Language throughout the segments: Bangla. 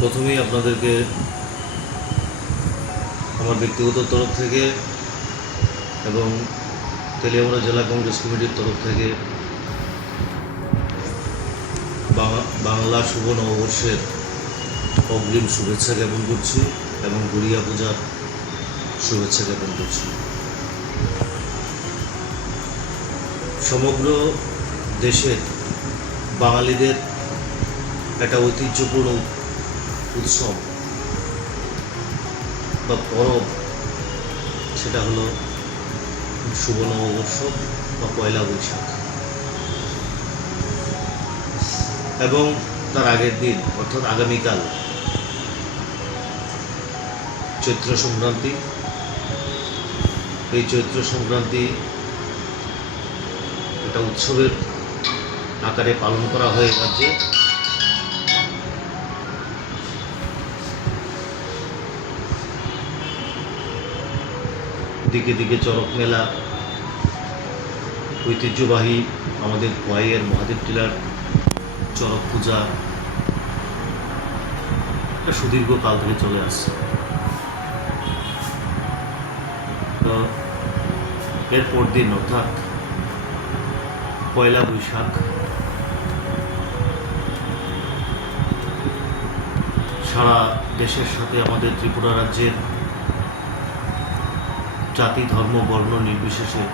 প্রথমেই আপনাদেরকে আমার ব্যক্তিগত তরফ থেকে এবং তেলিয়ামুড়া জেলা কংগ্রেস কমিটির তরফ থেকে বাংলা শুভ নববর্ষের অগ্রিম শুভেচ্ছা জ্ঞাপন করছি এবং গড়িয়া পূজার শুভেচ্ছা জ্ঞাপন করছি। সমগ্র দেশের বাঙালিদের একটা ঐতিহ্যপূর্ণ উৎসব বা পরব, সেটা হলো শুভ নববর্ষ বা পয়লা বৈশাখ, এবং তার আগের দিন অর্থাৎ আগামীকাল চৈত্র সংক্রান্তি। এই চৈত্র সংক্রান্তি একটা উৎসবের আকারে পালন করা হয় রাজ্যে। দিকে দিকে চড়ক মেলা, ঐতিহ্যবাহী আমাদের খোয়াইয়ের মহাদেব টিলার চড়ক পূজা সুদীর্ঘ কাল থেকে চলে আসছে। তো এরপর দিন অর্থাৎ পয়লা বৈশাখ সারা দেশের সাথে আমাদের ত্রিপুরা রাজ্যের জাতি ধর্ম বর্ণ নির্বিশেষে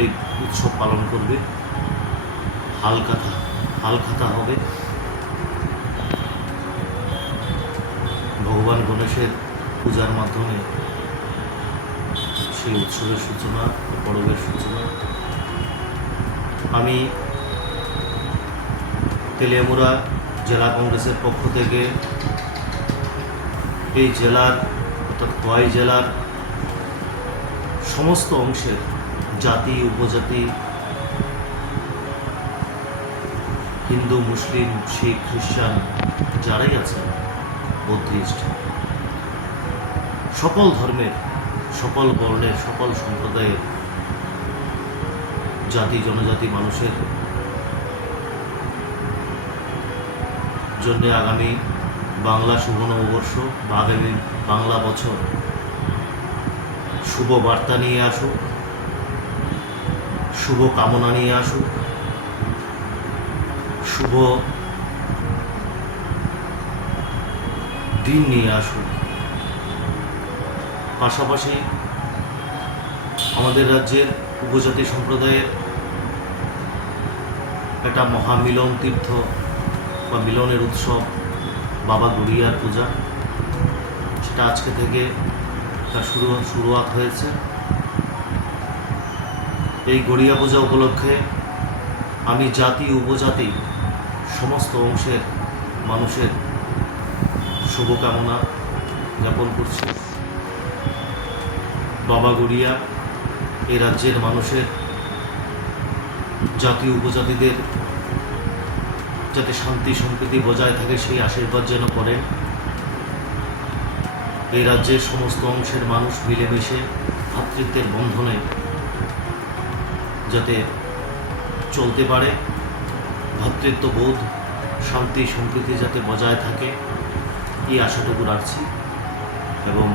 এই উৎসব পালন করবে। হালখাতা হবে। ভগবান গণেশের পূজার মাধ্যমে সেই উৎসবের সূচনা, পরবের সূচনা। আমি তেলিয়ামুড়া জেলা কংগ্রেসের পক্ষ থেকে এই জেলার অর্থাৎ খোয়াই জেলার সমস্ত অংশের জাতি উপজাতি, হিন্দু মুসলিম শিখ খ্রিস্টান যারাই আছেন, বুদ্ধিস্ট, সকল ধর্মের সকল বর্ণের সকল সম্প্রদায়ের জাতি জনজাতি মানুষের জন্যে আগামী বাংলা শুভ নববর্ষ বা আগামী বাংলা বছর শুভ বার্তা নিয়ে আসুক, শুভ কামনা নিয়ে আসুক, শুভ দিন নিয়ে আসুক। পাশাপাশি আমাদের রাজ্যের উপজাতি সম্প্রদায়ের একটা মহামিলন তীর্থ বা মিলনের উৎসব বাবা গড়িয়ার পূজা, সেটা আজকে থেকে তার শুরুয়াত হয়েছে। এই গড়িয়া পূজা উপলক্ষে আমি জাতি উপজাতি সমস্ত অংশের মানুষের শুভকামনা জ্ঞাপন করছি। বাবা গড়িয়া এই রাজ্যের মানুষের জাতি উপজাতিদের যাতে শান্তি সম্প্রীতি বজায় থাকে সেই আশীর্বাদ যেন করেন। এই রাজ্যের সমস্ত অংশের মানুষ মিলেমিশে ভ্রাতৃত্বের বন্ধনে যাতে চলতে পারে, ভ্রাতৃত্ববোধ শান্তি সম্প্রীতি যাতে বজায় থাকে, এই আশাটুকু রাখছি এবং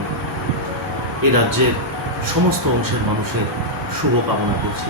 এই রাজ্যের সমস্ত অংশের মানুষের শুভ কামনা করছি।